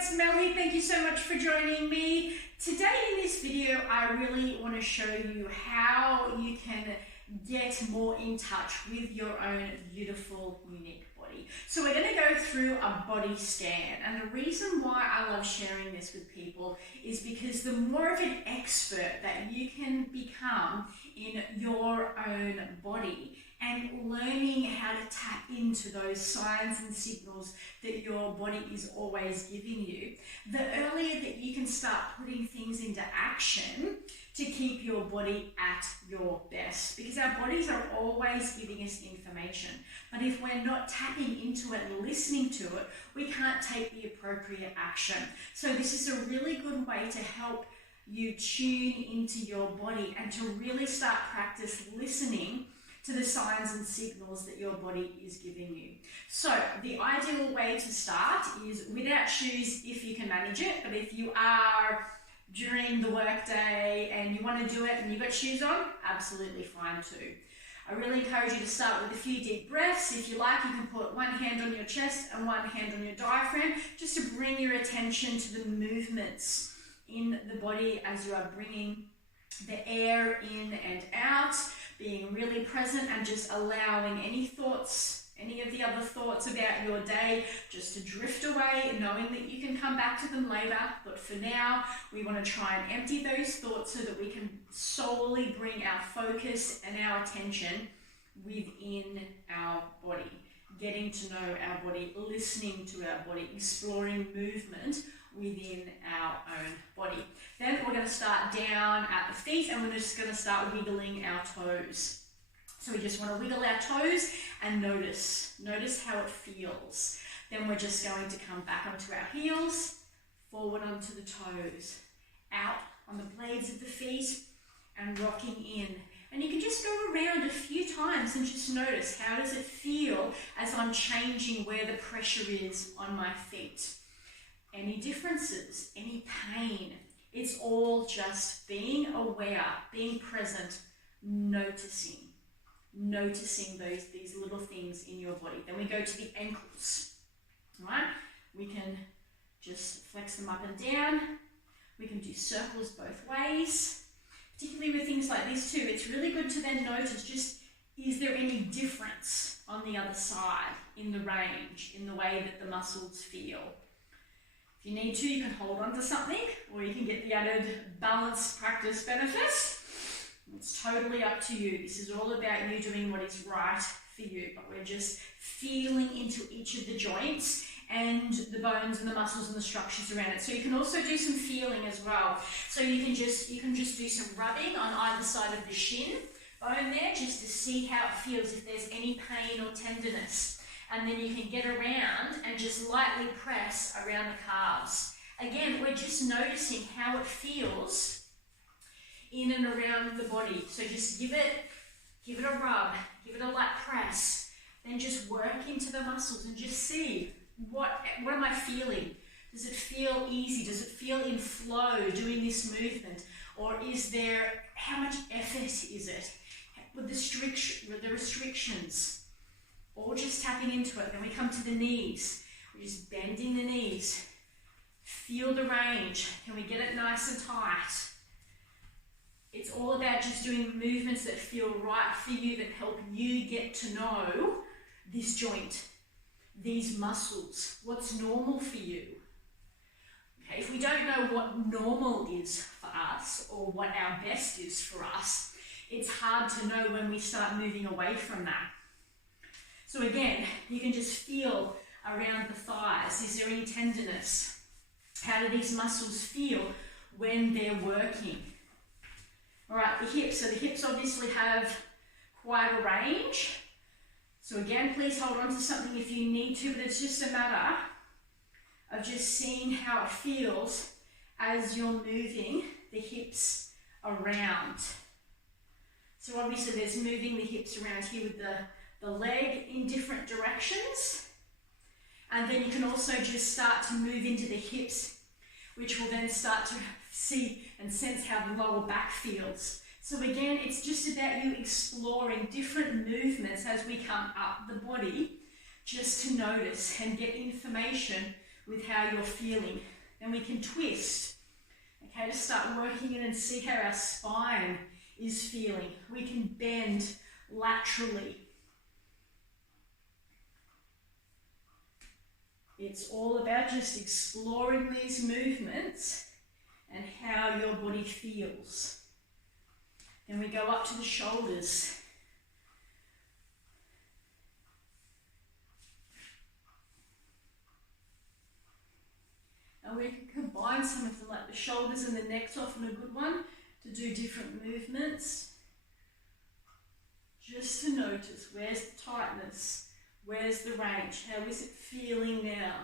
it's Mel here. Thank you so much for joining me. Today in this video, I really want to show you how you can get more in touch with your own beautiful, unique body. So we're going to go through a body scan, and the reason why I love sharing this with people is because the more of an expert that you can become in your own body and learning how to tap into those signs and signals that your body is always giving you, the earlier that you can start putting things into action to keep your body at your best. Because our bodies are always giving us information, but if we're not tapping into it and listening to it, we can't take the appropriate action. So this is a really good way to help you tune into your body and to really start practice listening to the signs and signals that your body is giving you. So the ideal way to start is without shoes if you can manage it, but if you are during the workday and you want to do it and you've got shoes on, absolutely fine too. I really encourage you to start with a few deep breaths. If you like, you can put one hand on your chest and one hand on your diaphragm just to bring your attention to the movements in the body as you are bringing the air in and out, being really present and just allowing any thoughts, any of the other thoughts about your day just to drift away, knowing that you can come back to them later. But for now, we want to try and empty those thoughts so that we can solely bring our focus and our attention within our body, getting to know our body, listening to our body, exploring movement within our own body. Then we're going to start down at the feet and we're just going to start wiggling our toes. So we just want to wiggle our toes and notice how it feels. Then we're just going to come back onto our heels, forward onto the toes, out on the blades of the feet and rocking in. And you can just go around a few times and just notice, how does it feel as I'm changing where the pressure is on my feet? Any differences, any pain? It's all just being aware, being present, noticing these little things in your body. Then we go to the ankles, right? We can just flex them up and down. We can do circles both ways, particularly with things like this too. It's really good to then notice, just, is there any difference on the other side in the range, in the way that the muscles feel? If you need to, you can hold on to something, or you can get the added balance practice benefit. It's totally up to you. This is all about you doing what is right for you, but we're just feeling into each of the joints and the bones and the muscles and the structures around it. So you can also do some feeling as well. So you can just do some rubbing on either side of the shin bone there, just to see how it feels, if there's any pain or tenderness. And then you can get around and just lightly press around the calves. Again, we're just noticing how it feels in and around the body. So just give it a rub, give it a light press, then just work into the muscles and just see, what am I feeling? Does it feel easy? Does it feel in flow doing this movement? Or is there, how much effort is it? With the restrictions? Or just tapping into it. Then we come to the knees. We're just bending the knees. Feel the range. Can we get it nice and tight? It's all about just doing movements that feel right for you, that help you get to know this joint, these muscles, what's normal for you. Okay, if we don't know what normal is for us or what our best is for us, it's hard to know when we start moving away from that. So again, you can just feel around the thighs. Is there any tenderness? How do these muscles feel when they're working? All right, the hips. So the hips obviously have quite a range. So again, please hold on to something if you need to, but it's just a matter of just seeing how it feels as you're moving the hips around. So obviously there's moving the hips around here with the leg in different directions. And then you can also just start to move into the hips, which will then start to see and sense how the lower back feels. So again, it's just about you exploring different movements as we come up the body, just to notice and get information with how you're feeling. Then we can twist. Okay, to start working in and see how our spine is feeling. We can bend laterally. It's all about just exploring these movements and how your body feels. Then we go up to the shoulders. And we can combine some of them, like the shoulders and the neck's often a good one, to do different movements. Just to notice, where's the tightness? Where's the range? How is it feeling now?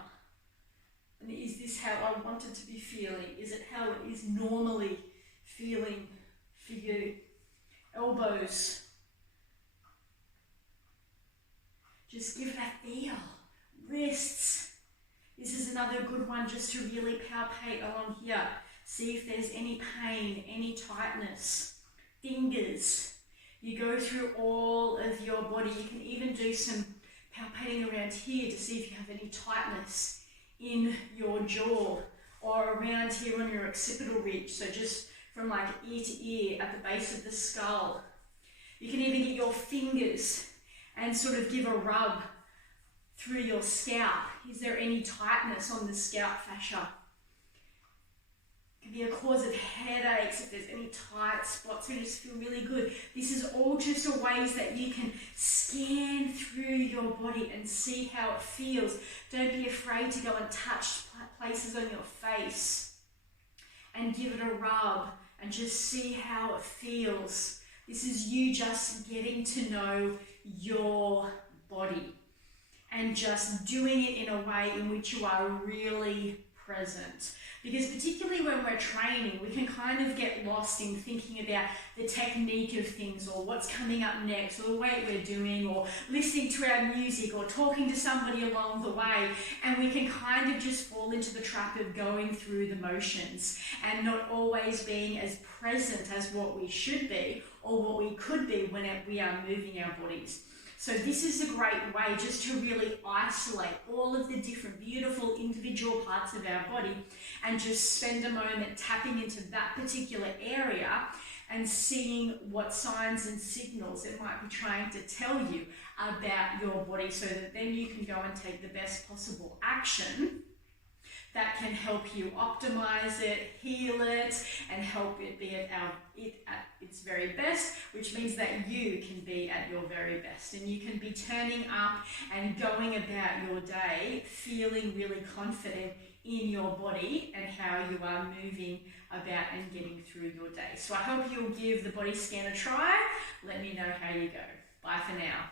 And is this how I want it to be feeling? Is it how it is normally feeling for you? Elbows. Just give it a feel. Wrists. This is another good one just to really palpate along here. See if there's any pain, any tightness. Fingers. You go through all of your body. You can even do some palpating around here to see if you have any tightness in your jaw or around here on your occipital ridge. So just from like ear to ear at the base of the skull. You can even get your fingers and sort of give a rub through your scalp. Is there any tightness on the scalp fascia? It can be a cause of headaches if there's any tight spots. You just feel really good. This is all just ways that you can scan through your body and see how it feels. Don't be afraid to go and touch places on your face and give it a rub and just see how it feels. This is you just getting to know your body and just doing it in a way in which you are really present. Because particularly when we're training, we can kind of get lost in thinking about the technique of things or what's coming up next or the weight we're doing or listening to our music or talking to somebody along the way, and we can kind of just fall into the trap of going through the motions and not always being as present as what we should be or what we could be when we are moving our bodies. So this is a great way just to really isolate all of the different beautiful individual parts of our body and just spend a moment tapping into that particular area and seeing what signs and signals it might be trying to tell you about your body, so that then you can go and take the best possible action that can help you optimize it, heal it, and help it be at its very best, which means that you can be at your very best. And you can be turning up and going about your day feeling really confident in your body and how you are moving about and getting through your day. So I hope you'll give the body scan a try. Let me know how you go. Bye for now.